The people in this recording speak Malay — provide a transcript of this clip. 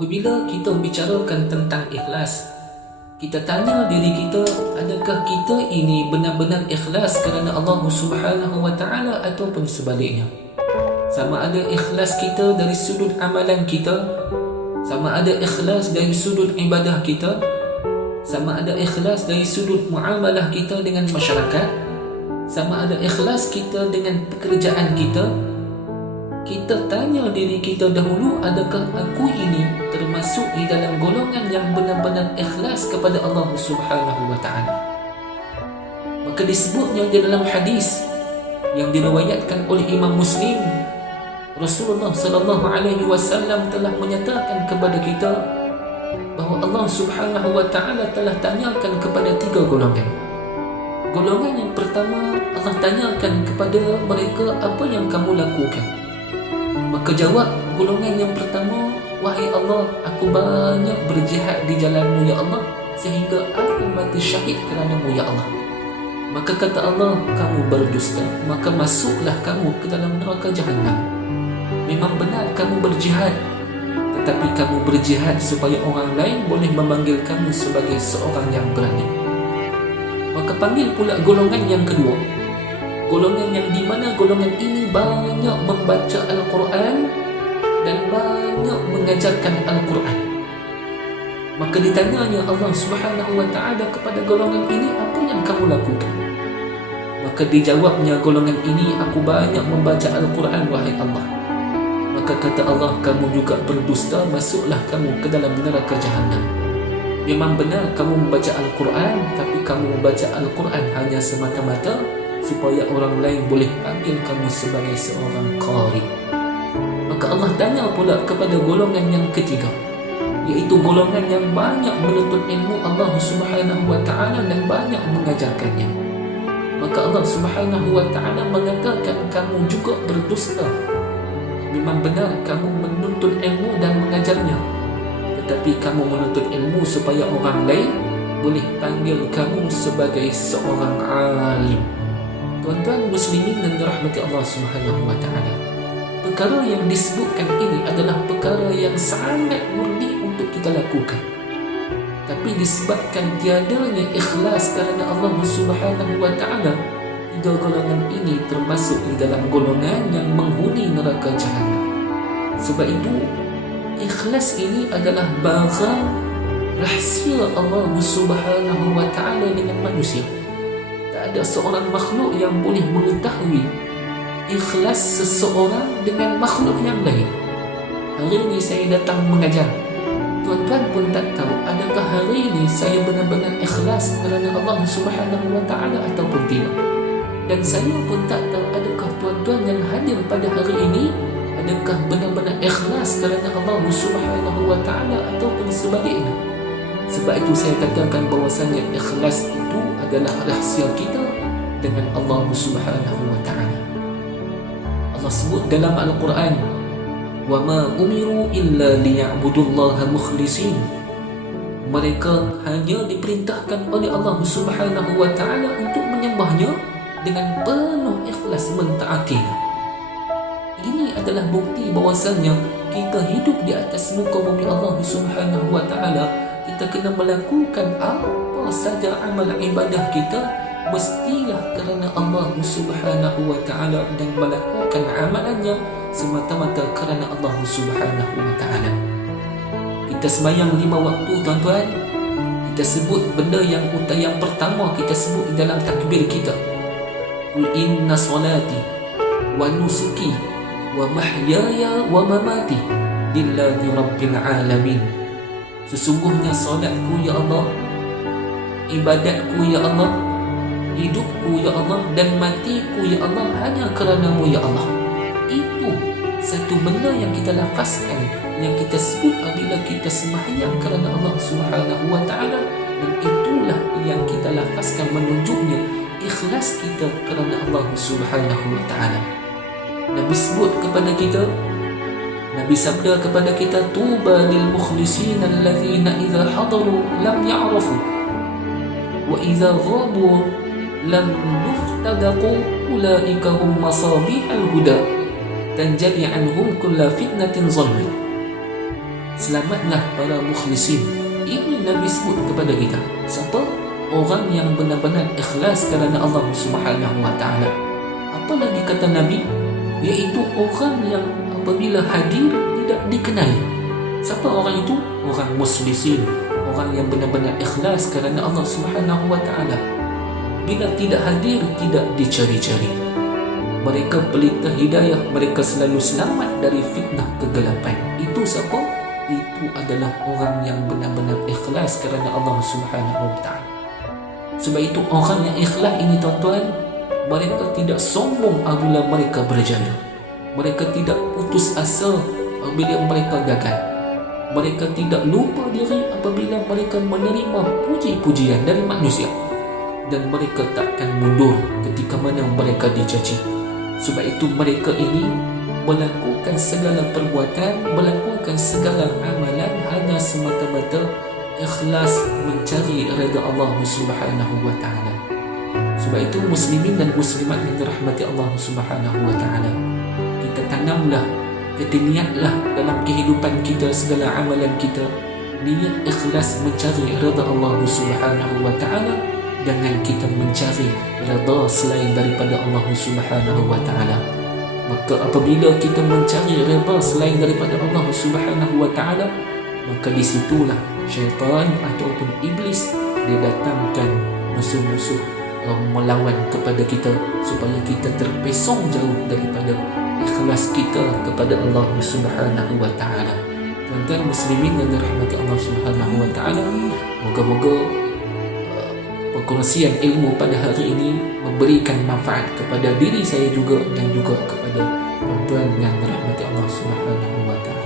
Apabila kita bicarakan tentang ikhlas, kita tanya diri kita, adakah kita ini benar-benar ikhlas kerana Allah Subhanahu wa taala ataupun sebaliknya? Sama ada ikhlas kita dari sudut amalan kita, sama ada ikhlas dari sudut ibadah kita, sama ada ikhlas dari sudut muamalah kita dengan masyarakat, sama ada ikhlas kita dengan pekerjaan kita. Kita tanya diri kita dahulu, adakah aku ini termasuk di dalam golongan yang benar-benar ikhlas kepada Allah Subhanahu wa taala? Maka disebutnya di dalam hadis yang diriwayatkan oleh Imam Muslim, Rasulullah sallallahu alaihi wasallam telah menyatakan kepada kita bahawa Allah Subhanahu wa taala telah tanyakan kepada 3 golongan. Golongan yang pertama, Allah tanyakan kepada mereka, apa yang kamu lakukan? Maka jawab golongan yang pertama, wahai Allah, aku banyak berjihad di jalan-Mu ya Allah, sehingga aku mati syahid kerana-Mu ya Allah. Maka kata Allah, kamu berdusta, maka masuklah kamu ke dalam neraka Jahannam. Memang benar kamu berjihad, tetapi kamu berjihad supaya orang lain boleh memanggil kamu sebagai seorang yang berani. Maka panggil pula golongan yang kedua, golongan yang di mana golongan ini banyak membaca Al-Quran dan banyak mengajarkan Al-Quran. Maka ditanyanya Allah Subhanahu wa taala kepada golongan ini, apa yang kamu lakukan? Maka dijawabnya golongan ini, aku banyak membaca Al-Quran wahai Allah. Maka kata Allah, kamu juga berdusta, masuklah kamu ke dalam neraka Jahannam. Memang benar kamu membaca Al-Quran, tapi kamu membaca Al-Quran hanya semata-mata supaya orang lain boleh panggil kamu sebagai seorang qari. Maka Allah tanya pula kepada golongan yang ketiga, iaitu golongan yang banyak menuntut ilmu Allah Subhanahu wa taala dan banyak mengajarkannya. Maka Allah Subhanahu wa taala mengatakan, kamu juga berdusta. Memang benar kamu menuntut ilmu dan mengajarnya, tetapi kamu menuntut ilmu supaya orang lain boleh panggil kamu sebagai seorang alim. Tuan-tuan muslimin dan dirahmati Allah Subhanahu wa taala, perkara yang disebutkan ini adalah perkara yang sangat murni untuk kita lakukan. Tapi disebabkan tiadanya ikhlas kerana Allah Subhanahu wa taala, 3 golongan ini termasuk di dalam golongan yang menghuni neraka Jahannam. Sebab itu ikhlas ini adalah barang rahsia Allah Subhanahu wa taala dengan manusia. Tak ada seorang makhluk yang boleh mengetahui ikhlas seseorang dengan makhluk yang lain. Hari ini saya datang mengajar, tuan-tuan pun tak tahu adakah hari ini saya benar-benar ikhlas kerana Allah Subhanahu wa taala ataupun tidak. Dan saya pun tak tahu adakah tuan-tuan yang hadir pada hari ini adakah benar-benar ikhlas kerana Allah Subhanahu wa taala ataupun sebaliknya. Sebab itu saya katakan bahawasanya ikhlas itu adalah rahsia kita dengan Allah Subhanahu wa taala. Allah sebut dalam Al-Quran, wa ma umiru illa liya'budullaha mukhlisin. Mereka hanya diperintahkan oleh Allah Subhanahu wa taala untuk menyembahnya dengan penuh ikhlas mentaatinya. Ini adalah bukti bahawasanya kita hidup di atas muka bumi Allah Subhanahu wa taala, kita kena melakukan apa saja amal ibadah kita mestilah kerana Allah Subhanahu wa taala, dan melakukan amalannya semata-mata kerana Allah Subhanahu wa taala. Kita sembahyang 5 waktu, tuan-tuan, kita sebut benda yang pertama kita sebut di dalam takbir kita, qul inna salati wa nusuki wa mahyaya wa mamati lillahi rabbil alamin. Sesungguhnya solatku ya Allah, ibadatku ya Allah, hidupku ya Allah, dan matiku ya Allah hanya kerana-Mu ya Allah. Itu satu benda yang kita lafazkan, yang kita sebut apabila kita sembahyang kerana Allah Subhanahu wa taala, dan itulah yang kita lafazkan menunjuknya ikhlas kita kerana Allah Subhanahu wa taala. Nabi sebut kepada kita, Nabi sabda kepada kita, tuba lil mukhlisin allazina idza hadaru lam ya'rafu wa idza ghabu lam yuftadaqu ulaika hum masabihal huda tanjali anhum kulla fitnatin zalmi. Selamatlah para mukhlisin. Ini Nabi sebut kepada kita. Siapa? Orang yang benar-benar ikhlas kerana Allah Subhanahu wa ta'ala. Apa lagi kata Nabi? Iaitu orang yang apabila hadir tidak dikenali. Siapa orang itu? Orang mukhlisin, orang yang benar-benar ikhlas kerana Allah Subhanahu wa ta'ala. Bila tidak hadir, tidak dicari-cari. Mereka pelita hidayah, mereka selalu selamat dari fitnah kegelapan. Itu siapa? Itu adalah orang yang benar-benar ikhlas kerana Allah Subhanahu wa ta'ala. Sebab itu orang yang ikhlas ini, tuan-tuan, mereka tidak sombong apabila mereka berjaya. Mereka tidak putus asa apabila mereka gagal. Mereka tidak lupa diri apabila mereka menerima puji-pujian dari manusia. Dan mereka takkan mundur ketika mana mereka dicaci. Sebab itu mereka ini melakukan segala perbuatan, melakukan segala amalan hanya semata-mata ikhlas mencari redha Allah Subhanahu wa ta'ala. Sebab itu muslimin dan muslimat yang dirahmati Allah Subhanahu wa ta'ala, kita tanamlah, kita niatlah dalam kehidupan kita, segala amalan kita, niat ikhlas mencari redha Allah Subhanahu wa ta'ala. Jangan kita mencari redha selain daripada Allah Subhanahu wa ta'ala. Maka apabila kita mencari redha selain daripada Allah Subhanahu wa ta'ala, maka disitulah syaitan ataupun iblis dia datangkan musuh-musuh melawan kepada kita supaya kita terpesong jauh daripada ikhlas kita kepada Allah Subhanahu wa ta'ala. Tuan-tuan muslimin yang dirahmati Allah Subhanahu wa ta'ala, moga-moga perkongsian ilmu pada hari ini memberikan manfaat kepada diri saya juga dan juga kepada tuan-tuan yang dirahmati Allah Subhanahu wa ta'ala.